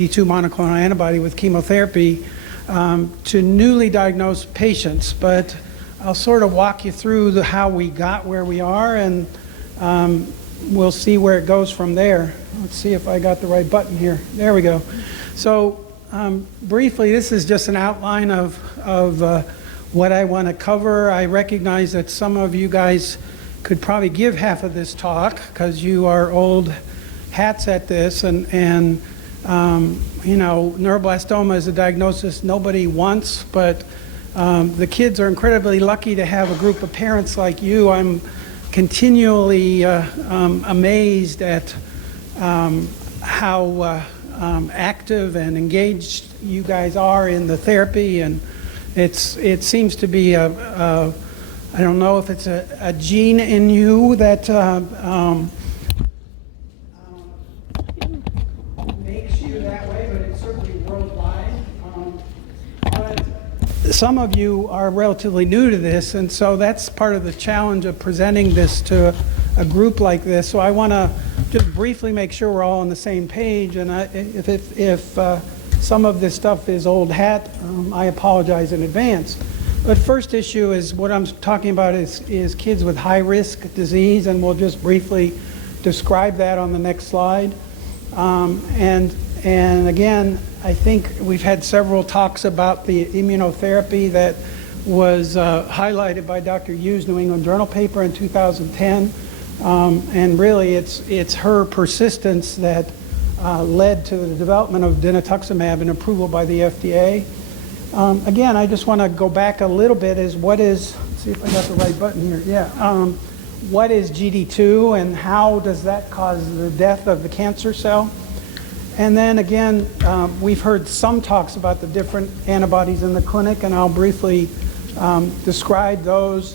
anti-GD2 monoclonal antibody with chemotherapy to newly diagnosed patients. But I'll sort of walk you through how we got where we are, and we'll see where it goes from there. Let's see if I got the right button here. There we go. So briefly, this is just an outline of what I want to cover. I recognize that some of you guys could probably give half of this talk because you are old hats at this, and you know, neuroblastoma is a diagnosis nobody wants, but the kids are incredibly lucky to have a group of parents like you. I'm continually amazed at how active and engaged you guys are in the therapy, and it seems to be I don't know if it's a gene in you that makes you that way, but it's certainly worldwide. But some of you are relatively new to this, and so that's part of the challenge of presenting this to a group like this. So I want to just briefly make sure we're all on the same page, and if some of this stuff is old hat, I apologize in advance. But first issue is what I'm talking about is kids with high-risk disease, and we'll just briefly describe that on the next slide. And again, I think we've had several talks about the immunotherapy that was highlighted by Dr. Yu's New England Journal paper in 2010. And really, it's her persistence that led to the development of dinutuximab and approval by the FDA. Again, I just want to go back a little bit. Let's see if I got the right button here. Yeah. What is GD2 and how does that cause the death of the cancer cell? And then again, we've heard some talks about the different antibodies in the clinic, and I'll briefly describe those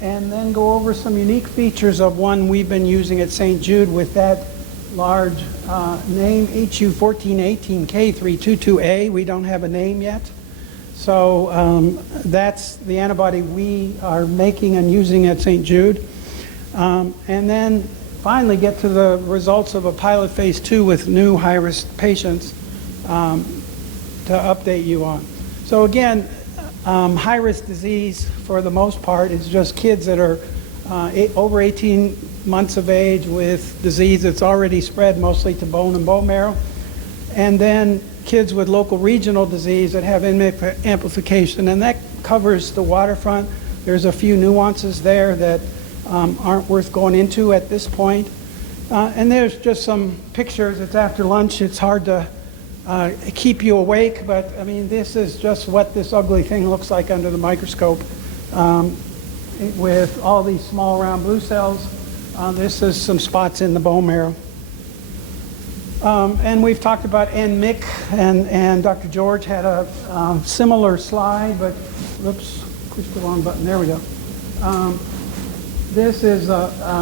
and then go over some unique features of one we've been using at St. Jude with that large name, HU1418K322A. We don't have a name yet. So that's the antibody we are making and using at St. Jude. And then finally get to the results of a pilot phase 2 with new high-risk patients to update you on. So again, high-risk disease for the most part is just kids that are over 18 months of age with disease that's already spread mostly to bone and bone marrow. And then kids with local regional disease that have amplification, and that covers the waterfront. There's a few nuances there that aren't worth going into at this point. And there's just some pictures. It's after lunch. It's hard to keep you awake, but I mean, this is just what this ugly thing looks like under the microscope with all these small round blue cells. This is some spots in the bone marrow. And we've talked about NMIC, and Dr. George had a similar slide, but whoops, pushed the wrong button. There we go. This is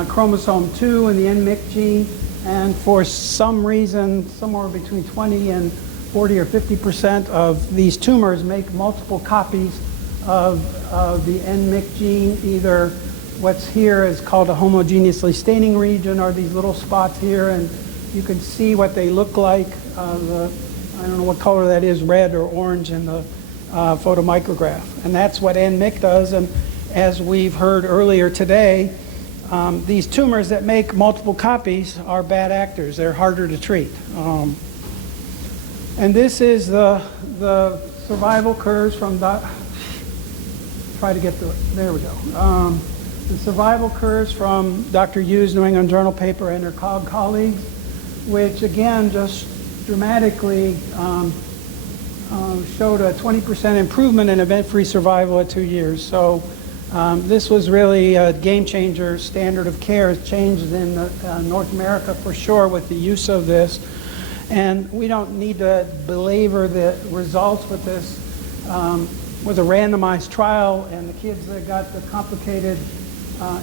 chromosome 2 in the NMIC gene, and for some reason, somewhere between 20 and 40 or 50% of these tumors make multiple copies of the NMIC gene. Either what's here is called a homogeneously staining region, or these little spots here, and you can see what they look like. I don't know what color that is, red or orange in the photomicrograph. And that's what NMIC does. And as we've heard earlier today, these tumors that make multiple copies are bad actors. They're harder to treat. And this is the survival curves from try to get to it. There we go. The survival curves from Dr. Yu's New England Journal paper and her colleagues, which again just dramatically showed a 20% improvement in event-free survival at 2 years. So this was really a game changer. Standard of care has changed in North America for sure with the use of this. And we don't need to belabor the results with this. Was a randomized trial, and the kids that got the complicated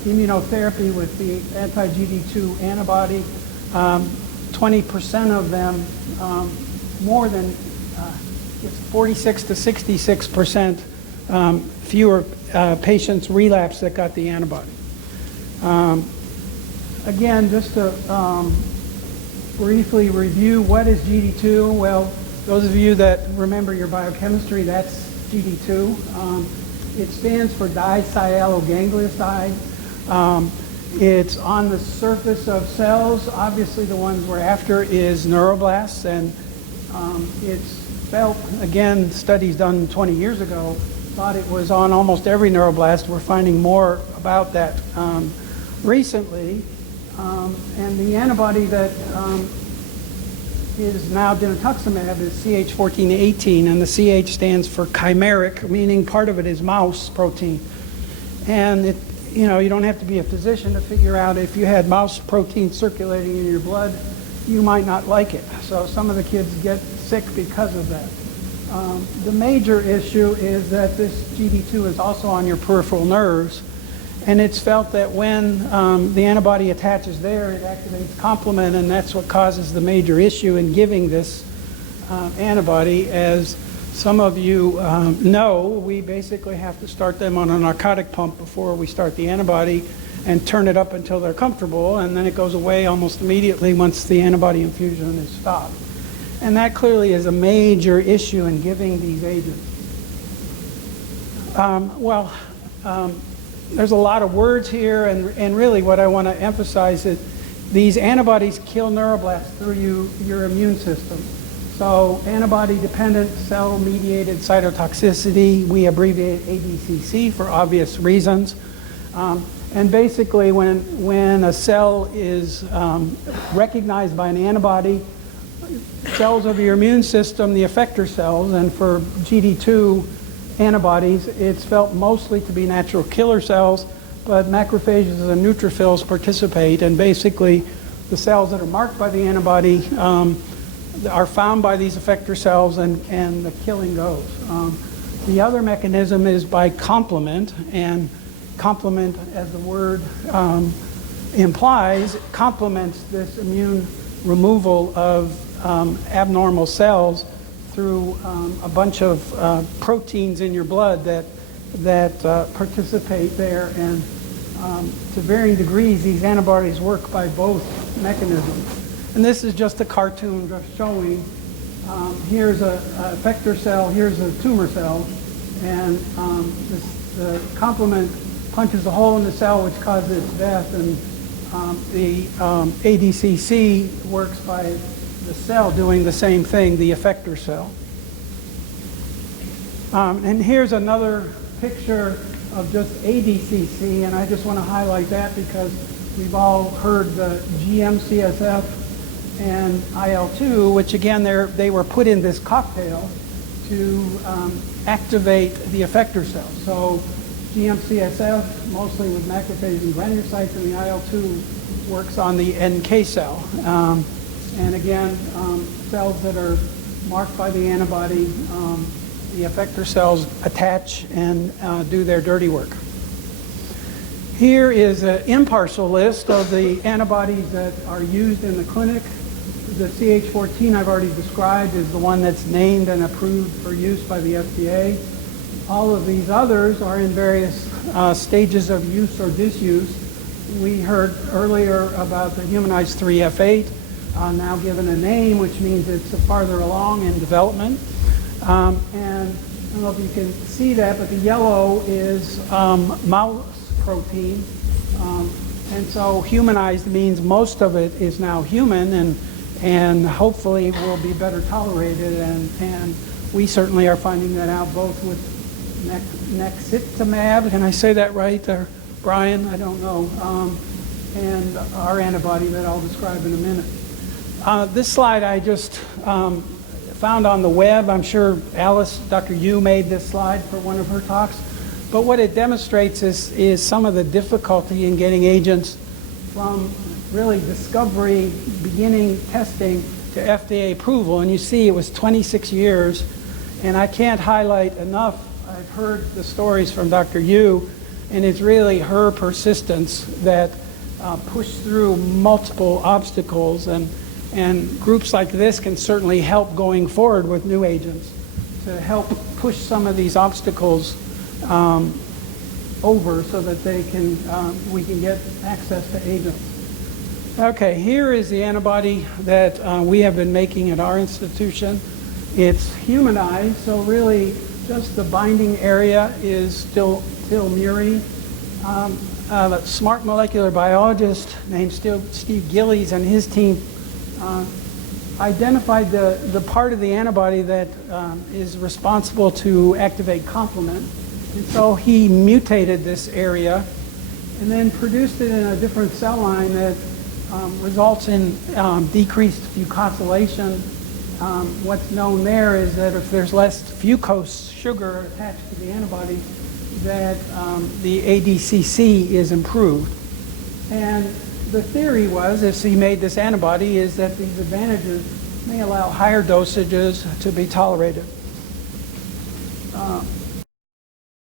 immunotherapy with the anti-GD2 antibody, 20% of them, more than 46 to 66% fewer patients relapsed that got the antibody. Again, just to briefly review what is GD2. Well, those of you that remember your biochemistry, that's GD2. It stands for disialloganglioside. It's on the surface of cells. Obviously, the ones we're after is neuroblasts, and it's felt, again, studies done 20 years ago, thought it was on almost every neuroblast. We're finding more about that recently. And the antibody that is now dinutuximab is CH1418, and the CH stands for chimeric, meaning part of it is mouse protein. And it, you know, you don't have to be a physician to figure out if you had mouse protein circulating in your blood, you might not like it. So some of the kids get sick because of that. The major issue is that this GD2 is also on your peripheral nerves, and it's felt that when the antibody attaches there, it activates complement, and that's what causes the major issue in giving this antibody. As some of you know, we basically have to start them on a narcotic pump before we start the antibody and turn it up until they're comfortable, and then it goes away almost immediately once the antibody infusion is stopped. And that clearly is a major issue in giving these agents. There's a lot of words here, and really what I want to emphasize is these antibodies kill neuroblasts through your immune system. So antibody-dependent cell-mediated cytotoxicity, we abbreviate ABCC for obvious reasons. And basically when a cell is recognized by an antibody, cells of your immune system, the effector cells, and for GD2 antibodies, it's felt mostly to be natural killer cells, but macrophages and neutrophils participate, and basically the cells that are marked by the antibody are found by these effector cells, and the killing goes. The other mechanism is by complement, and complement, as the word implies, complements this immune removal of abnormal cells through a bunch of proteins in your blood that participate there, and to varying degrees these antibodies work by both mechanisms. And this is just a cartoon just showing here's a effector cell, here's a tumor cell, and the complement punches a hole in the cell which causes its death, and the ADCC works by the cell doing the same thing, the effector cell. And here's another picture of just ADCC, and I just want to highlight that because we've all heard the GM-CSF and IL-2, which again, they were put in this cocktail to activate the effector cells. So GM-CSF mostly with macrophages and granulocytes, and the IL-2 works on the NK cell. And again, cells that are marked by the antibody, the effector cells attach and do their dirty work. Here is an impartial list of the antibodies that are used in the clinic. The CH14 I've already described is the one that's named and approved for use by the FDA. All of these others are in various stages of use or disuse. We heard earlier about the humanized 3F8, now given a name, which means it's farther along in development. And I don't know if you can see that, but the yellow is mouse protein. And so humanized means most of it is now human, and hopefully will be better tolerated. And we certainly are finding that out both with naxitamab, can I say that right, or Brian? I don't know. And our antibody that I'll describe in a minute. This slide I just found on the web. I'm sure Alice, Dr. Yu made this slide for one of her talks. But what it demonstrates is some of the difficulty in getting agents from really discovery, beginning testing, to FDA approval. And you see it was 26 years. And I can't highlight enough. I've heard the stories from Dr. Yu, and it's really her persistence that pushed through multiple obstacles. And groups like this can certainly help going forward with new agents to help push some of these obstacles over so that we can get access to agents. Okay, here is the antibody that we have been making at our institution. It's humanized, so really just the binding area is still murine. A smart molecular biologist named Steve Gillies and his team identified the part of the antibody that is responsible to activate complement. And so he mutated this area and then produced it in a different cell line that results in decreased fucosylation. What's known there is that if there's less fucose sugar attached to the antibody, that the ADCC is improved. And the theory was, if he made this antibody, is that these advantages may allow higher dosages to be tolerated.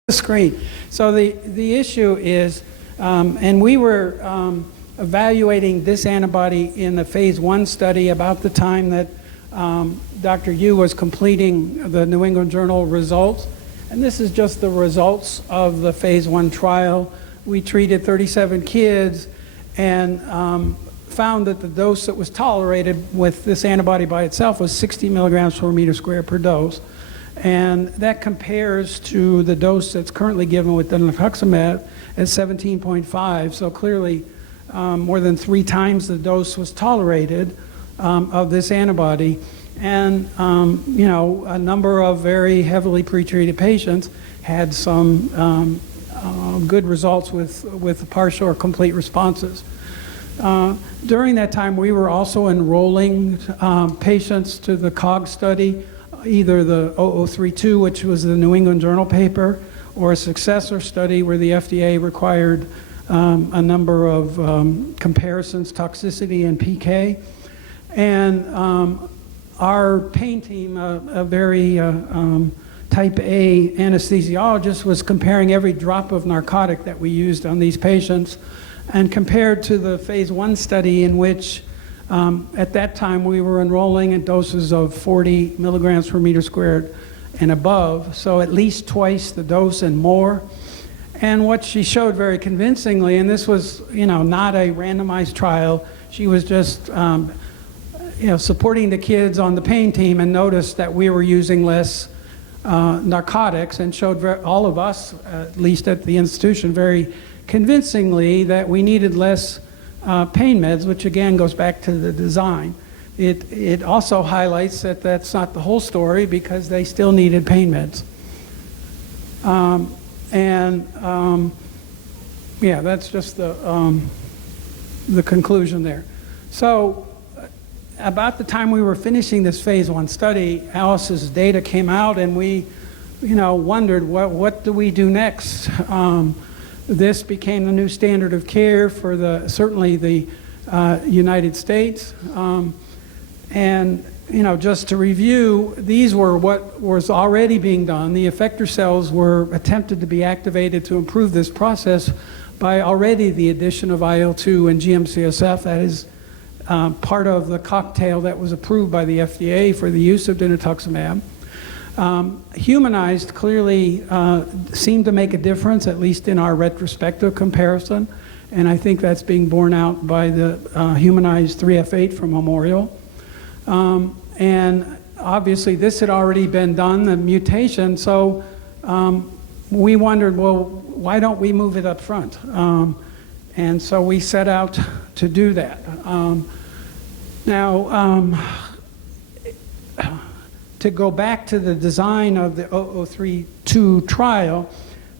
The screen. So the issue is, and we were evaluating this antibody in the phase 1 study about the time that Dr. Yu was completing the New England Journal results. And this is just the results of the phase 1 trial. We treated 37 kids and found that the dose that was tolerated with this antibody by itself was 60 milligrams per meter squared per dose. And that compares to the dose that's currently given with dinutuximab at 17.5. So clearly more than 3 times the dose was tolerated of this antibody. And you know, a number of very heavily pretreated patients had some good results with partial or complete responses. During that time, we were also enrolling patients to the COG study, either the 0032, which was the New England Journal paper, or a successor study where the FDA required a number of comparisons, toxicity and PK. And our pain team, a very type A anesthesiologist, was comparing every drop of narcotic that we used on these patients and compared to the phase 1 study in which at that time we were enrolling at doses of 40 milligrams per meter squared and above, so at least twice the dose and more. And what she showed very convincingly, and this was, you know, not a randomized trial, she was just you know, supporting the kids on the pain team and noticed that we were using less narcotics and showed all of us, at least at the institution, very convincingly that we needed less pain meds, which again goes back to the design. It also highlights that that's not the whole story because they still needed pain meds. Yeah, that's just the conclusion there. So about the time we were finishing this phase 1 study, Alice's data came out and we, you know, wondered what do we do next? This became the new standard of care for certainly the United States. And you know, just to review, these were what was already being done. The effector cells were attempted to be activated to improve this process by already the addition of IL-2 and GM-CSF. That is part of the cocktail that was approved by the FDA for the use of dinutuximab. Humanized clearly seemed to make a difference, at least in our retrospective comparison, and I think that's being borne out by the humanized 3F8 from Memorial. And obviously this had already been done, the mutation, so we wondered, well, why don't we move it up front? And so we set out to do that. To go back to the design of the 0032 trial,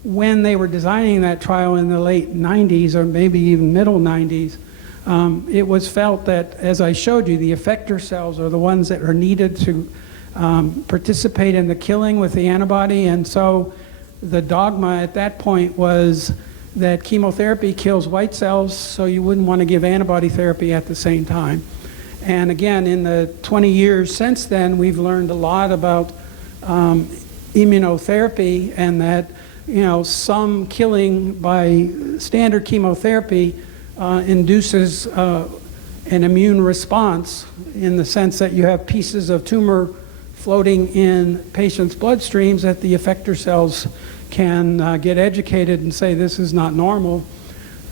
when they were designing that trial in the late 90s or maybe even middle 90s, it was felt that, as I showed you, the effector cells are the ones that are needed to participate in the killing with the antibody. And so the dogma at that point was that chemotherapy kills white cells, so you wouldn't want to give antibody therapy at the same time. And again, in the 20 years since then, we've learned a lot about immunotherapy, and that, you know, some killing by standard chemotherapy induces an immune response in the sense that you have pieces of tumor floating in patients' bloodstreams that the effector cells can get educated and say this is not normal.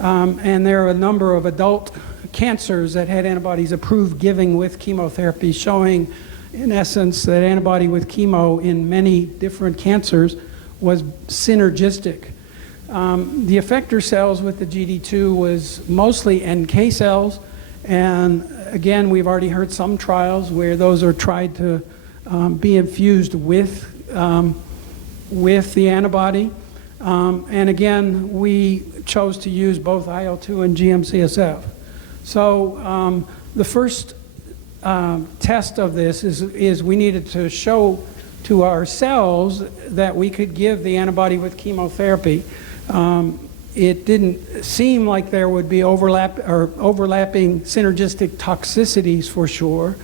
And there are a number of adult cancers that had antibodies approved giving with chemotherapy, showing in essence that antibody with chemo in many different cancers was synergistic. The effector cells with the GD2 was mostly NK cells, and again, we've already heard some trials where those are tried to be infused with the antibody. And again, we chose to use both IL-2 and GM-CSF. So the first test of this is we needed to show to ourselves that we could give the antibody with chemotherapy. It didn't seem like there would be overlapping synergistic toxicities for sure,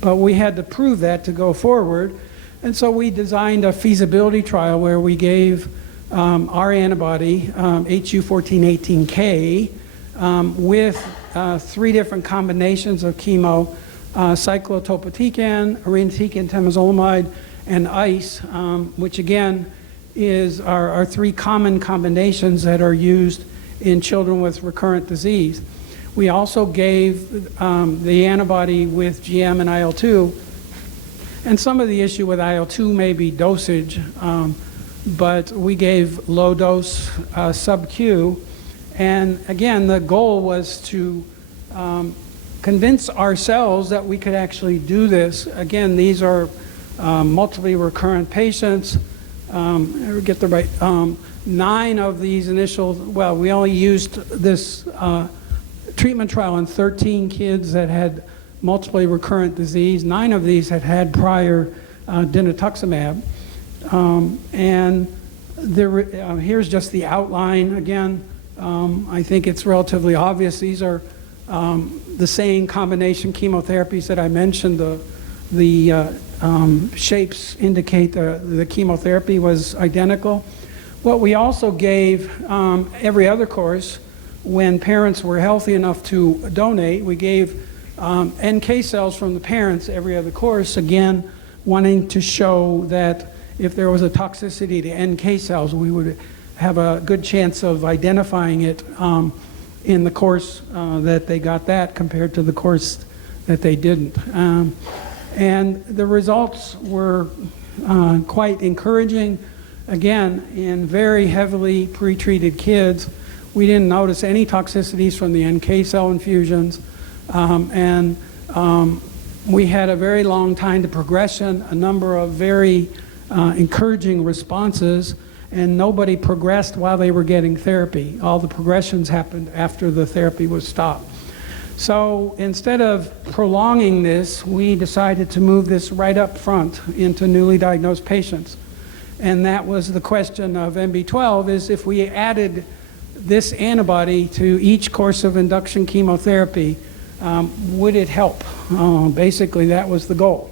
but we had to prove that to go forward. And so we designed a feasibility trial where we gave our antibody, HU1418K, with 3 different combinations of chemo, cyclotopotecan, irinotecan, temozolomide, and ICE, which again is our 3 common combinations that are used in children with recurrent disease. We also gave the antibody with GM and IL-2, and some of the issue with IL-2 may be dosage, but we gave low dose sub-Q, and again the goal was to convince ourselves that we could actually do this. Again, these are multiply recurrent patients. Get the right, 9 of these initial, well, we only used this treatment trial on 13 kids that had multiply recurrent disease. 9 of these had had prior dinutuximab. And here's just the outline. Again, I think it's relatively obvious. These are the same combination chemotherapies that I mentioned. The shapes indicate the chemotherapy was identical. What we also gave every other course, when parents were healthy enough to donate, we gave NK cells from the parents every other course, again, wanting to show that if there was a toxicity to NK cells, we would have a good chance of identifying it in the course that they got that compared to the course that they didn't. And the results were quite encouraging. Again, in very heavily pretreated kids, we didn't notice any toxicities from the NK cell infusions. We had a very long time to progression, a number of very encouraging responses, and nobody progressed while they were getting therapy. All the progressions happened after the therapy was stopped. So instead of prolonging this, we decided to move this right up front into newly diagnosed patients. And that was the question of MB12, is if we added this antibody to each course of induction chemotherapy, would it help? Basically, that was the goal.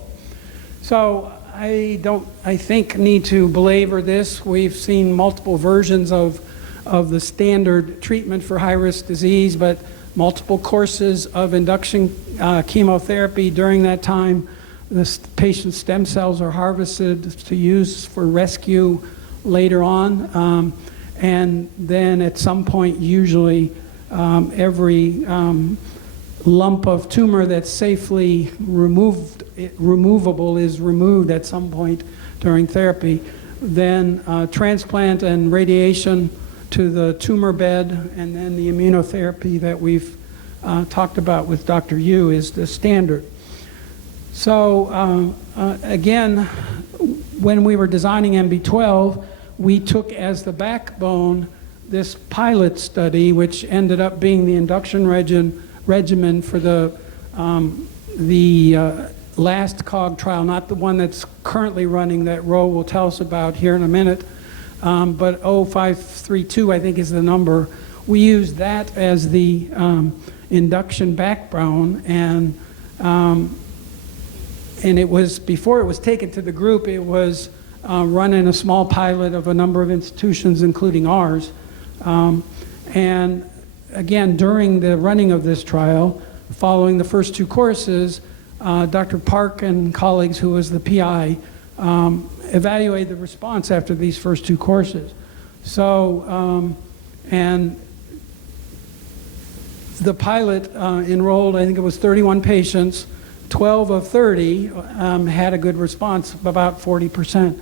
So I think, need to belabor this. We've seen multiple versions of the standard treatment for high-risk disease, but multiple courses of induction chemotherapy during that time. The patient's stem cells are harvested to use for rescue later on. And then at some point, usually every lump of tumor that's safely removable is removed at some point during therapy. Then transplant and radiation to the tumor bed, and then the immunotherapy that we've talked about with Dr. Yu is the standard. So again, when we were designing MB12, we took as the backbone this pilot study, which ended up being the induction regimen for the last COG trial, not the one that's currently running that Ro will tell us about here in a minute, but 0532 I think is the number. We used that as the induction backbone, and it was, before it was taken to the group, it was run in a small pilot of a number of institutions, including ours. And again, during the running of this trial, following the first 2 courses, Dr. Park and colleagues, who was the PI, evaluated the response after these first 2 courses. So, and the pilot enrolled, I think it was 31 patients. 12 of 30 had a good response, about 40%.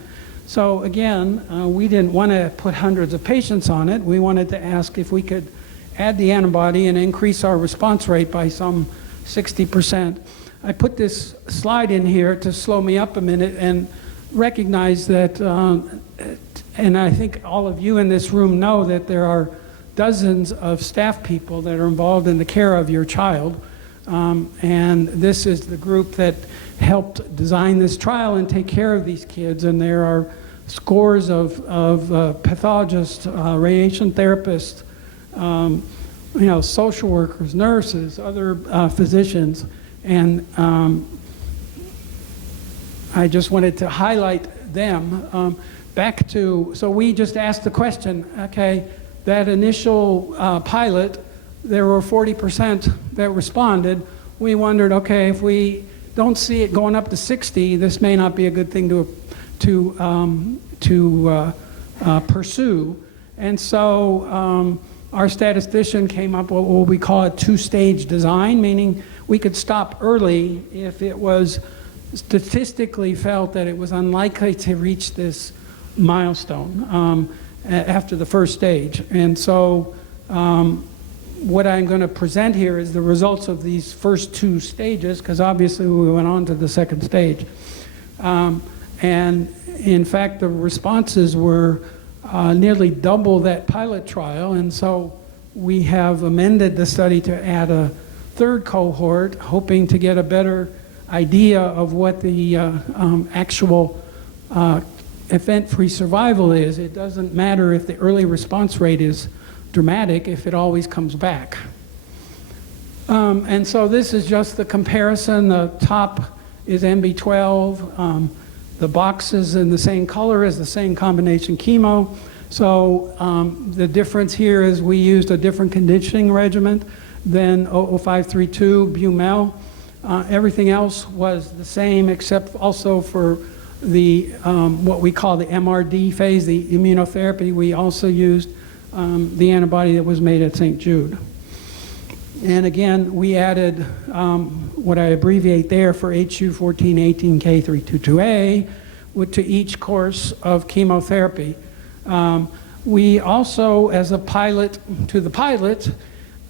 So again, we didn't want to put hundreds of patients on it. We wanted to ask if we could add the antibody and increase our response rate by some 60%. I put this slide in here to slow me up a minute and recognize that, and I think all of you in this room know that there are dozens of staff people that are involved in the care of your child. And this is the group that helped design this trial and take care of these kids. And there are scores of pathologists, radiation therapists, social workers, nurses, other physicians. And I just wanted to highlight them. So we just asked the question, okay, that initial pilot, there were 40% that responded. We wondered, okay, if we don't see it going up to 60, this may not be a good thing to pursue. And so our statistician came up with what we call a two-stage design, meaning we could stop early if it was statistically felt that it was unlikely to reach this milestone after the first stage. And so what I'm going to present here is the results of these first two stages, because obviously we went on to the second stage. And in fact, the responses were nearly double that pilot trial, and so we have amended the study to add a third cohort, hoping to get a better idea of what the actual event-free survival is. It doesn't matter if the early response rate is dramatic if it always comes back. And so this is just the comparison. The top is MB12. The box is in the same color as the same combination chemo. So the difference here is we used a different conditioning regimen than 00532 Bumel. Everything else was the same except also for the what we call the MRD phase, the immunotherapy. We also used the antibody that was made at St. Jude. And again, we added what I abbreviate there for HU1418K322A to each course of chemotherapy. We also, as a pilot to the pilot,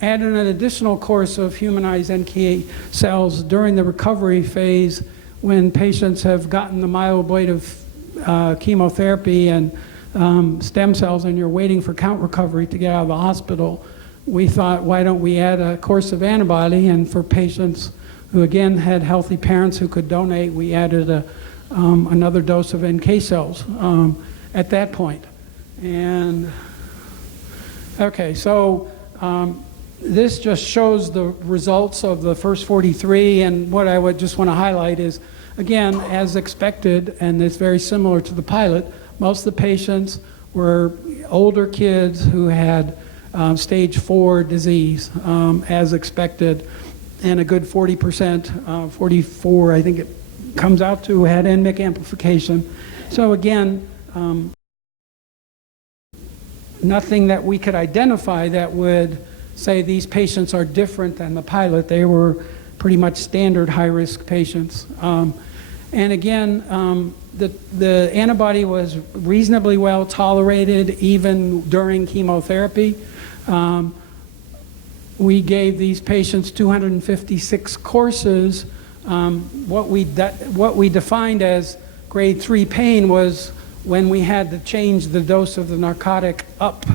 added an additional course of humanized NK cells during the recovery phase when patients have gotten the myeloablative chemotherapy and stem cells and you're waiting for count recovery to get out of the hospital. We thought, why don't we add a course of antibody? And for patients who again had healthy parents who could donate, we added another dose of NK cells at that point. And okay, so this just shows the results of the first 43, and what I would just want to highlight is, again, as expected, and it's very similar to the pilot, most of the patients were older kids who had stage 4 disease, as expected, and a good 40%, 44 I think it comes out to, had NMIC amplification. So again, nothing that we could identify that would say these patients are different than the pilot. They were pretty much standard high-risk patients. And again, the antibody was reasonably well tolerated even during chemotherapy. We gave these patients 256 courses. What we defined as grade 3 pain was when we had to change the dose of the narcotic up,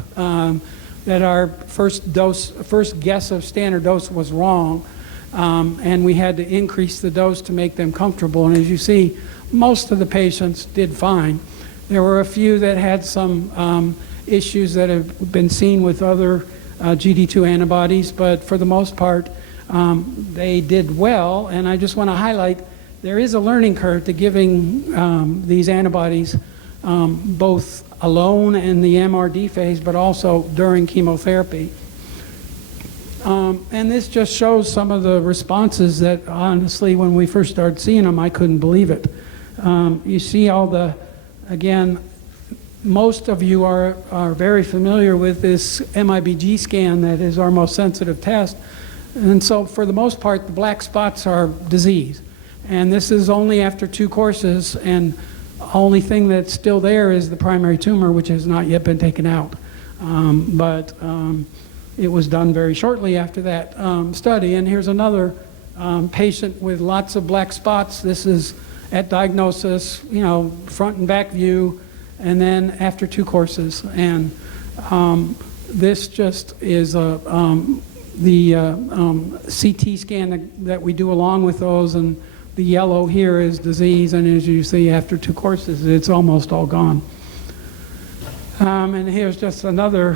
that our first guess of standard dose was wrong. And we had to increase the dose to make them comfortable. And as you see, most of the patients did fine. There were a few that had some issues that have been seen with other GD2 antibodies, but for the most part, they did well. And I just want to highlight, there is a learning curve to giving these antibodies both alone in the MRD phase, but also during chemotherapy. And this just shows some of the responses that, honestly, when we first started seeing them, I couldn't believe it. You see all the, again, most of you are very familiar with this MIBG scan that is our most sensitive test. And so for the most part, the black spots are disease. And this is only after 2 courses, and the only thing that's still there is the primary tumor, which has not yet been taken out. It was done very shortly after that study. And here's another patient with lots of black spots. This is at diagnosis, front and back view, and then after 2 courses. And this just is the CT scan that we do along with those, and the yellow here is disease, and as you see, after 2 courses, it's almost all gone. And here's just another,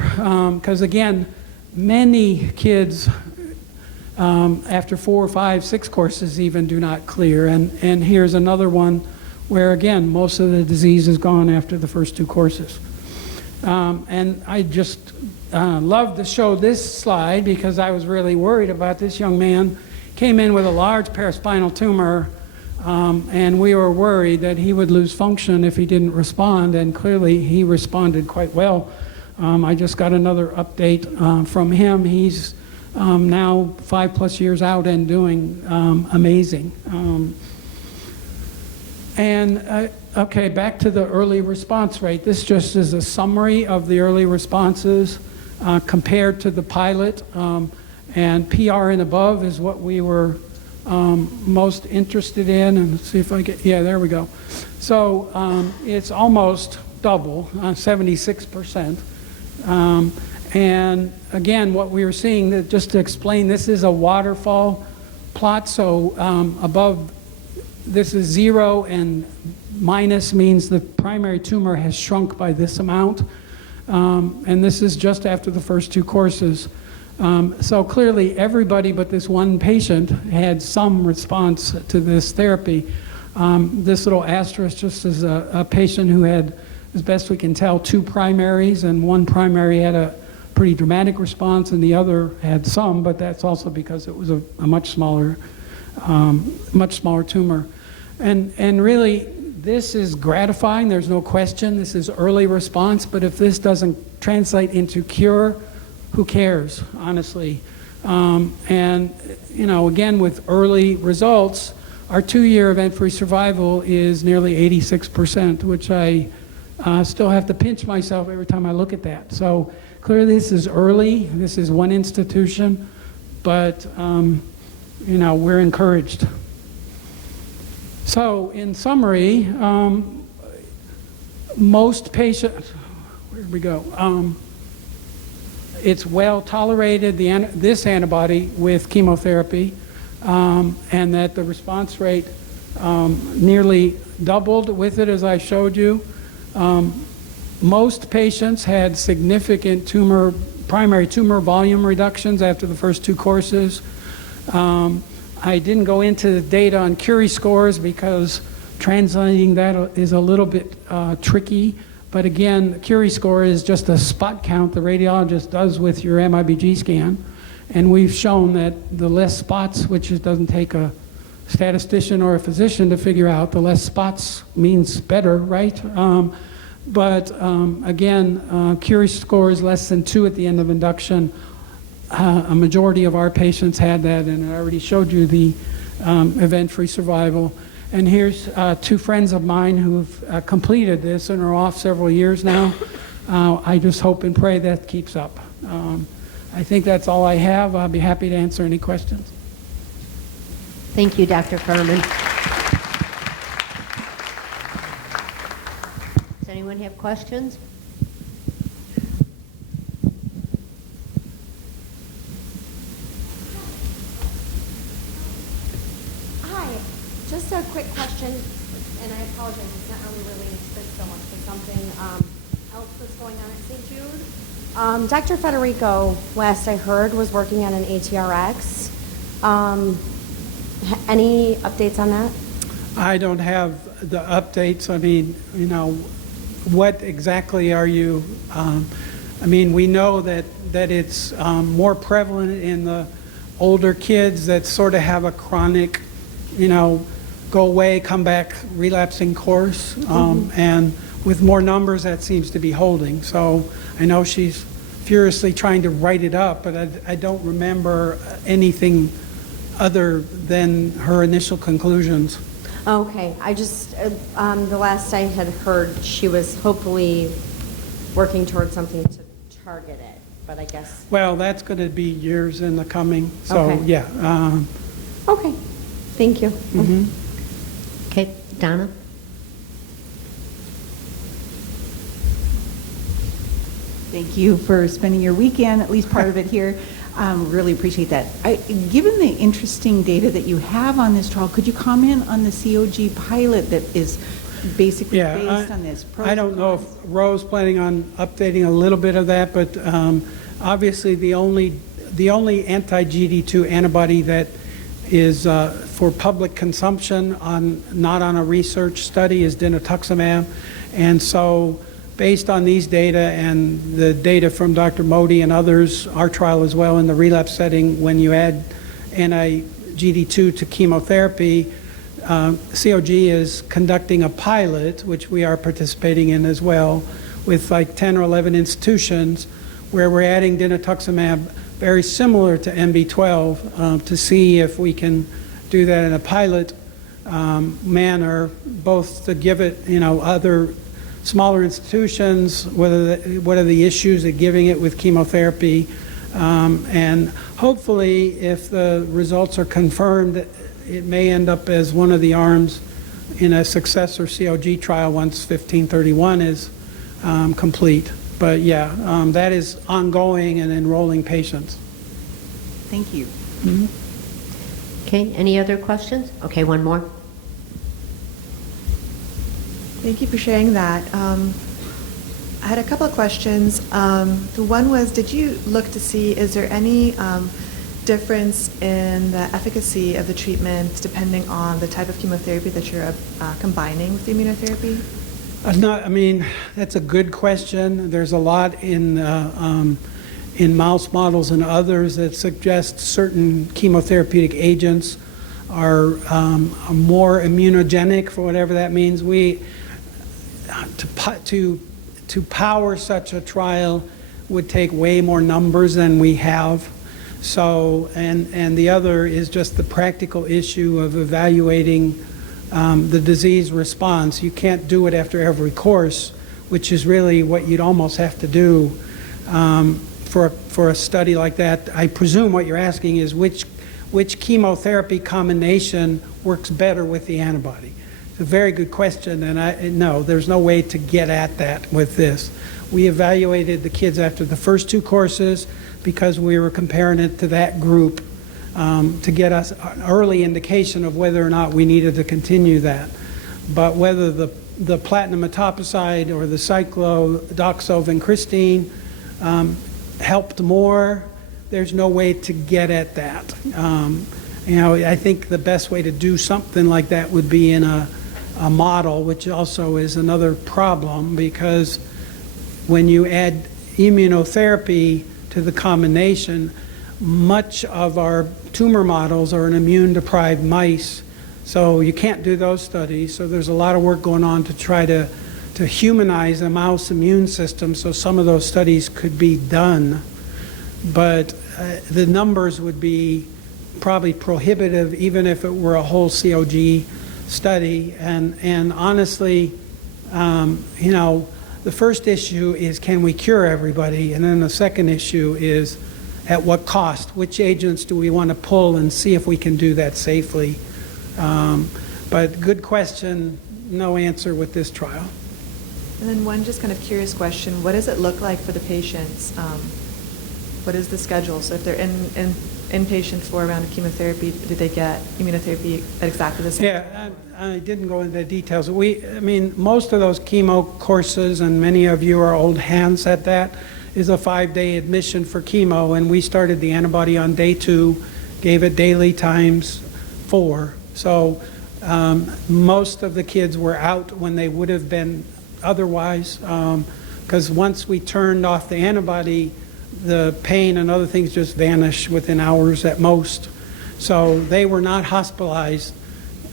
because again, many kids after 4, 5, 6 courses even do not clear, and here's another one where again, most of the disease is gone after the first 2 courses. And I just love to show this slide because I was really worried about this young man. Came in with a large paraspinal tumor, and we were worried that he would lose function if he didn't respond, and clearly he responded quite well. I just got another update from him. He's now 5+ years out and doing amazing. Okay, back to the early response rate. This just is a summary of the early responses compared to the pilot. And PR and above is what we were most interested in. And let's see if I get, yeah, there we go. So it's almost double, 76%. And again, what we were seeing, just to explain, this is a waterfall plot. So above, this is 0, and minus means the primary tumor has shrunk by this amount. And this is just after the first 2 courses. So clearly everybody but this one patient had some response to this therapy. This little asterisk just is a patient who had, as best we can tell, 2 primaries, and one primary had a pretty dramatic response and the other had some, but that's also because it was a much smaller tumor. And really, this is gratifying, there's no question. This is early response, but if this doesn't translate into cure, who cares, honestly? And, again, with early results, our 2-year event-free survival is nearly 86%, which I still have to pinch myself every time I look at that. So clearly this is early, this is one institution, but, we're encouraged. So in summary, most patients, where did we go? It's well tolerated, this antibody with chemotherapy, and that the response rate nearly doubled with it, as I showed you. Most patients had significant primary tumor volume reductions after the first 2 courses. I didn't go into the data on Curie scores because translating that is a little bit tricky. But again, the Curie score is just a spot count the radiologist does with your MIBG scan. And we've shown that the less spots, which it doesn't take a statistician or a physician to figure out, the less spots means better, right? Again, Curie score is less than 2 at the end of induction. A majority of our patients had that, and I already showed you the event-free survival. And here's 2 friends of mine who've completed this and are off several years now. I just hope and pray that keeps up. I think that's all I have. I'll be happy to answer any questions. Thank you, Dr. Furman. Does anyone have questions? Just a quick question, and I apologize, it's not really related to this so much, but something else that's going on at St. Jude. Dr. Federico, last I heard, was working on an ATRX. Any updates on that? I don't have the updates. I mean, what exactly are you, we know that it's more prevalent in the older kids that sort of have a chronic, go away, come back, relapsing course. And with more numbers, that seems to be holding. So I know she's furiously trying to write it up, but I don't remember anything other than her initial conclusions. Okay, I just, the last I had heard, she was hopefully working towards something to target it, but I guess. Well, that's going to be years in the coming, so Okay. yeah. Okay, thank you. Okay, Donna? Thank you for spending your weekend, at least part of it here. Really appreciate that. Given the interesting data that you have on this trial, could you comment on the COG pilot that is basically based on this? I don't know if Ro's planning on updating a little bit of that, but obviously the only anti-GD2 antibody that is for public consumption, not on a research study, is dinutuximab. And so based on these data and the data from Dr. Modi and others, our trial as well in the relapse setting, when you add anti-GD2 to chemotherapy, COG is conducting a pilot, which we are participating in as well, with like 10 or 11 institutions, where we're adding dinutuximab very similar to MB12 to see if we can do that in a pilot manner, both to give it, other smaller institutions, what are the issues of giving it with chemotherapy, and hopefully if the results are confirmed, it may end up as one of the arms in a successor COG trial once 1531 is complete. But yeah, that is ongoing and enrolling patients. Thank you. Okay, any other questions? Okay, one more. Thank you for sharing that. I had a couple of questions. The one was, did you look to see, is there any difference in the efficacy of the treatment depending on the type of chemotherapy that you're combining with the immunotherapy? That's a good question. There's a lot in mouse models and others that suggest certain chemotherapeutic agents are more immunogenic, for whatever that means. To power such a trial would take way more numbers than we have. So, and the other is just the practical issue of evaluating the disease response. You can't do it after every course, which is really what you'd almost have to do for a study like that. I presume what you're asking is which chemotherapy combination works better with the antibody. It's a very good question, and no, there's no way to get at that with this. We evaluated the kids after the first 2 courses because we were comparing it to that group to get us an early indication of whether or not we needed to continue that. But whether the platinum etoposide or the cyclodoxovincristine helped more, there's no way to get at that. I think the best way to do something like that would be in a model, which also is another problem, because when you add immunotherapy to the combination, much of our tumor models are in immune-deprived mice, so you can't do those studies. So there's a lot of work going on to try to humanize the mouse immune system, so some of those studies could be done. But the numbers would be probably prohibitive, even if it were a whole COG study. And honestly, the first issue is, can we cure everybody? And then the second issue is, at what cost? Which agents do we want to pull and see if we can do that safely? But good question, no answer with this trial. And then one just kind of curious question, what does it look like for the patients? What is the schedule? So if they're inpatient for a round of chemotherapy, do they get immunotherapy at exactly the same time? Yeah, I didn't go into the details. Most of those chemo courses, and many of you are old hands at that, is a 5-day admission for chemo, and we started the antibody on day 2, gave it daily times 4. So most of the kids were out when they would have been otherwise, because once we turned off the antibody, the pain and other things just vanish within hours at most. So they were not hospitalized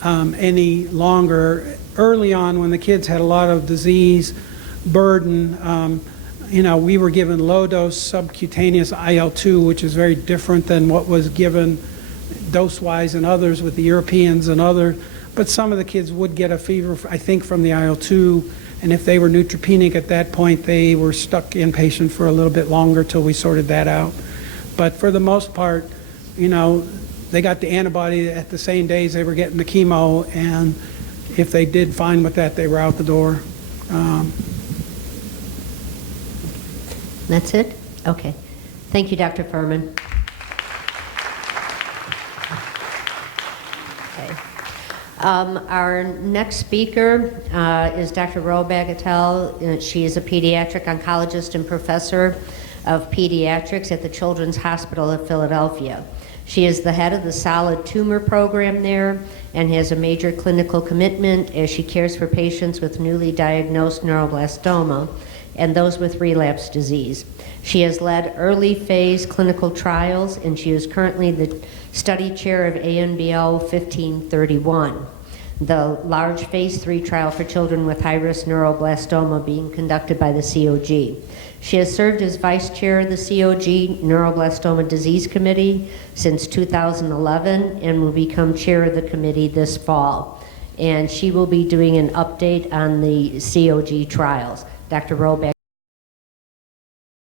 any longer. Early on, when the kids had a lot of disease burden, we were given low-dose subcutaneous IL-2, which is very different than what was given dose-wise in others with the Europeans and others. But some of the kids would get a fever, I think, from the IL-2, and if they were neutropenic at that point, they were stuck inpatient for a little bit longer till we sorted that out. But for the most part, they got the antibody at the same days they were getting the chemo, and if they did fine with that, they were out the door. That's it? Okay. Thank you, Dr. Furman. Okay. Our next speaker is Dr. Ro Bagatelle. She is a pediatric oncologist and professor of pediatrics at the Children's Hospital of Philadelphia. She is the head of the solid tumor program there and has a major clinical commitment as she cares for patients with newly diagnosed neuroblastoma and those with relapse disease. She has led early phase clinical trials, and she is currently the study chair of ANBL 1531, the large phase 3 trial for children with high-risk neuroblastoma being conducted by the COG. She has served as vice chair of the COG Neuroblastoma Disease Committee since 2011 and will become chair of the committee this fall. And she will be doing an update on the COG trials. Dr. Roback.